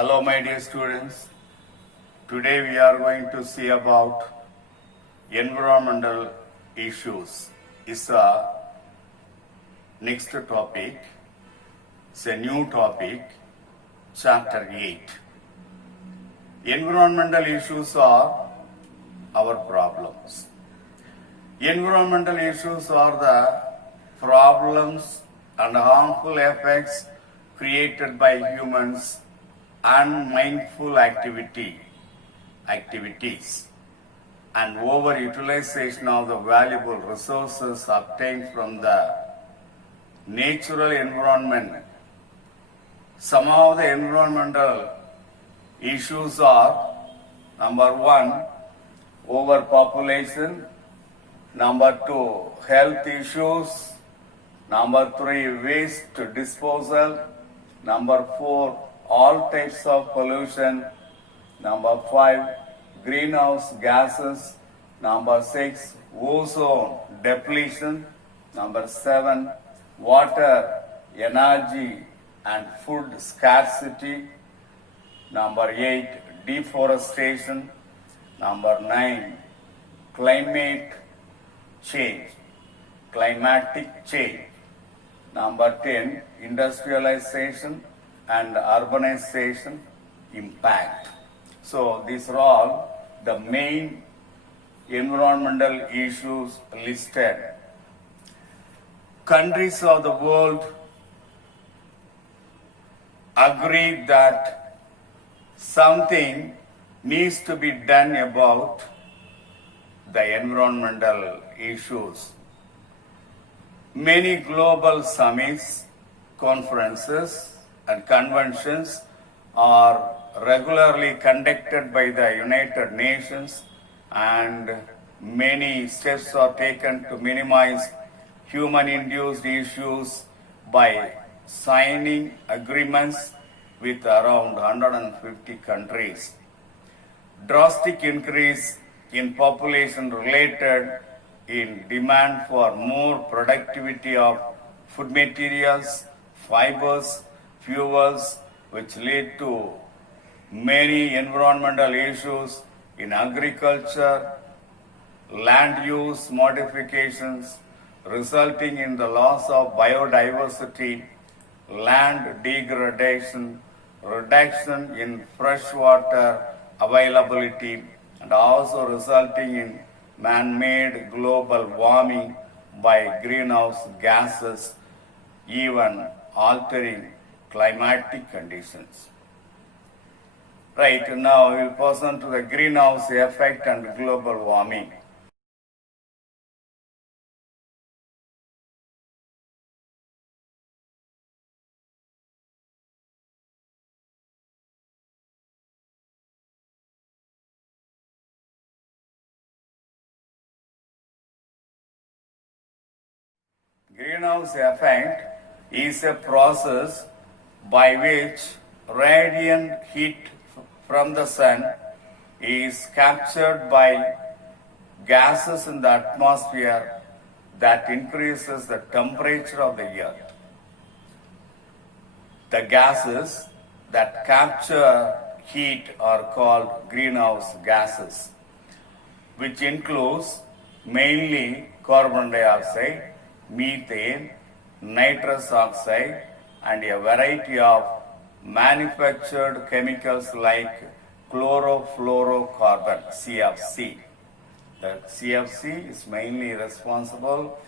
Hello, my dear students. Today we are going to see about environmental issues. It's a next topic. It's a new topic, chapter 8. Environmental issues are our problems. Environmental issues are the problems and harmful effects created by humans and mindful activities and overutilization of the valuable resources obtained from the natural environment. Some of the environmental issues are: number 1, overpopulation; number 2, health issues; number 3, waste disposal; number 4, all types of pollution; number 5, greenhouse gases; number 6, ozone depletion; number 7, water, energy and food scarcity; number 8, deforestation; number 9, climatic change; number 10, industrialization and urbanization impact. So these are all the main environmental issues listed. Countries of the world agree that something needs to be done about the environmental issues. Many global summits, conferences, and conventions are regularly conducted by the United Nations, and many steps are taken to minimize human-induced issues by signing agreements with around 150 countries. Drastic increase in population related in demand for more productivity of food materials, fibers, fuels, which lead to many environmental issues in agriculture, land use modifications, resulting in the loss of biodiversity, land degradation, reduction in freshwater availability, and also resulting in man-made global warming by greenhouse gases, even altering climatic conditions. Right, now we will pass on to the greenhouse effect and global warming. Greenhouse effect is a process by which radiant heat from the sun is captured by gases in the atmosphere that increases the temperature of the earth. The gases that capture heat are called greenhouse gases, which includes mainly carbon dioxide, methane, nitrous oxide, and a variety of manufactured chemicals like chlorofluorocarbon, CFC. The CFC is mainly responsible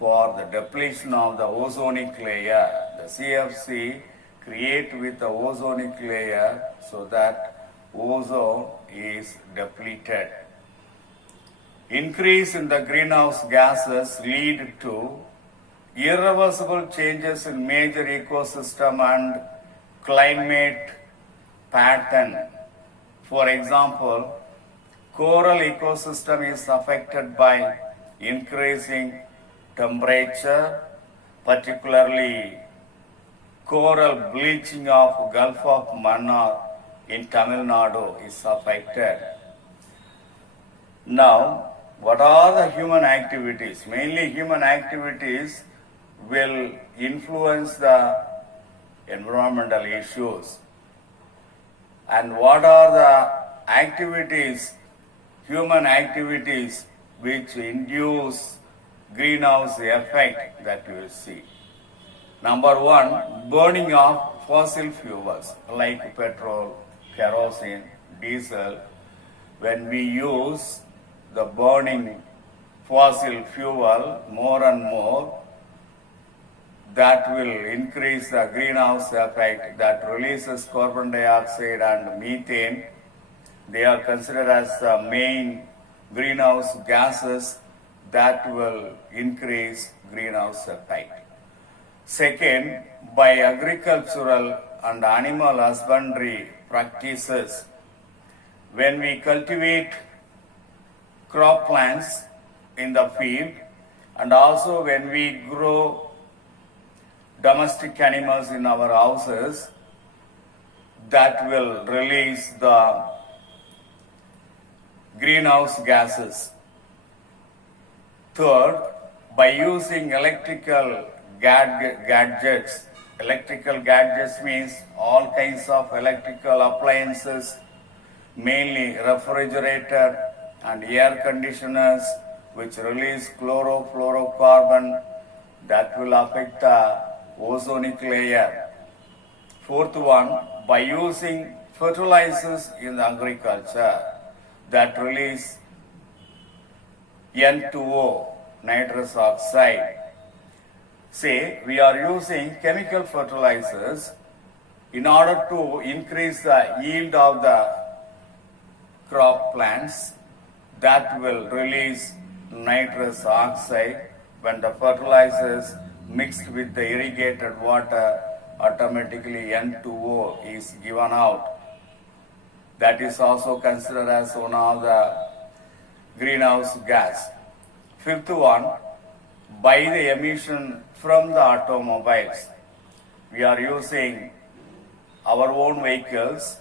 for the depletion of the ozonic layer. The CFC create with the ozonic layer so that ozone is depleted. Increase in the greenhouse gases lead to irreversible changes in major ecosystem and climate pattern. For example, coral ecosystem is affected by increasing temperature, particularly coral bleaching of Gulf of Mannar in Tamil Nadu is affected. Now, what are the human activities? Mainly human activities will influence the environmental issues. and what are the activities, human activities, which induce greenhouse effect that we will see. Number one, burning of fossil fuels like petrol, kerosene, diesel. When we use the burning fossil fuel more and more, that will increase the greenhouse effect that releases carbon dioxide and methane. They are considered as the main greenhouse gases that will increase greenhouse effect. Second, by agricultural and animal husbandry practices, when we cultivate crop plants in the field and also when we grow domestic animals in our houses, that will release the greenhouse gases. Third, by using electrical gadgets. Electrical gadgets means all kinds of electrical appliances, mainly refrigerator and air conditioners, which release chlorofluorocarbon that will affect the ozonic layer. Fourth one, by using fertilizers in agriculture that release N2O, nitrous oxide. Say, we are using chemical fertilizers in order to increase the yield of the crop plants that will release nitrous oxide. When the fertilizers mixed with the irrigated water, automatically N2O is given out. That is also considered as one of the greenhouse gas. Fifth one, by the emission from the automobiles. We are using our own vehicles,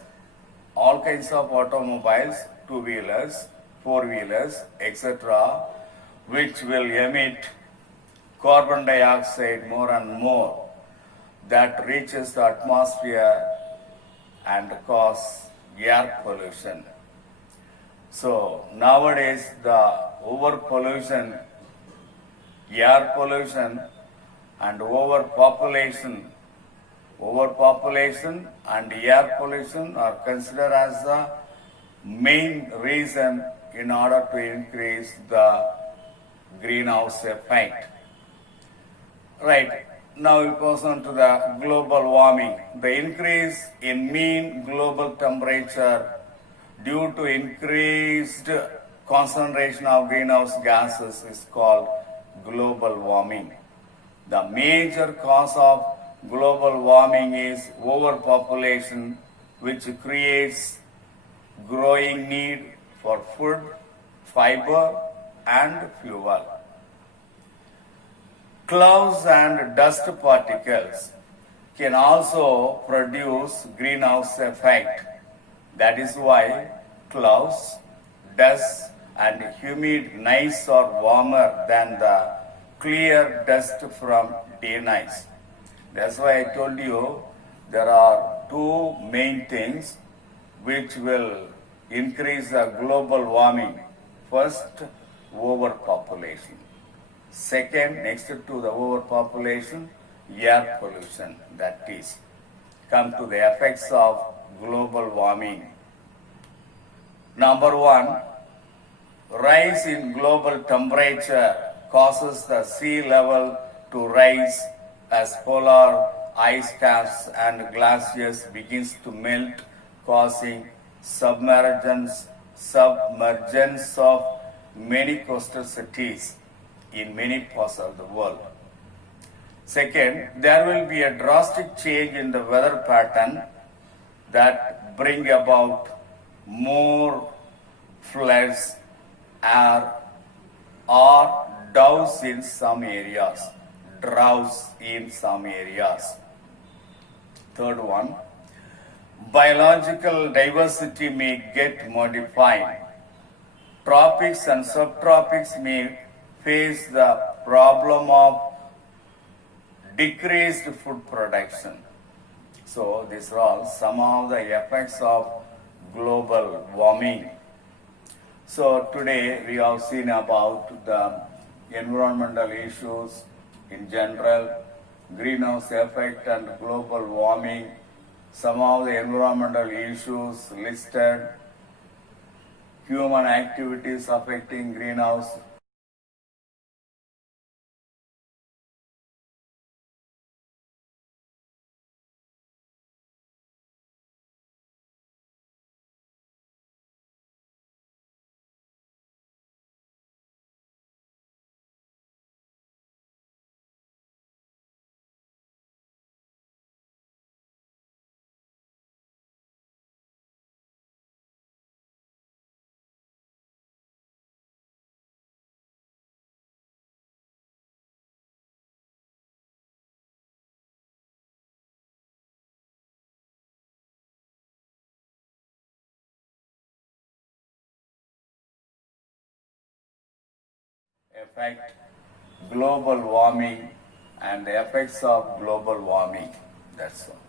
all kinds of automobiles, two-wheelers, four-wheelers, etc., which will emit carbon dioxide more and more, that reaches the atmosphere and cause air pollution. So nowadays the overpollution, air pollution and overpopulation and air pollution are considered as the main reason in order to increase the greenhouse effect. Right, now we pass on to the global warming. The increase in mean global temperature due to increased concentration of greenhouse gases is called global warming. The major cause of global warming is overpopulation, which creates growing need for food, fiber, and fuel. Clouds and dust particles can also produce greenhouse effect. That is why clouds, dust, and humid nights are warmer than the clear dust from day nights. That's why I told you there are two main things which will increase the global warming. First, overpopulation. Second, next to the overpopulation, air pollution. That is, come to the effects of global warming. Number one, rise in global temperature causes the sea level to rise as polar ice caps and glaciers begins to melt, causing submergence of many coastal cities in many parts of the world. Second, there will be a drastic change in the weather pattern that bring about more floods or droughts in some areas. Third one, biological diversity may get modified. Tropics and subtropics may face the problem of decreased food production. So these are all some of the effects of global warming. So today we have seen about the environmental issues in general, greenhouse effect and global warming, some of the environmental issues listed, human activities affecting greenhouse effect, global warming and the effects of global warming. That's all.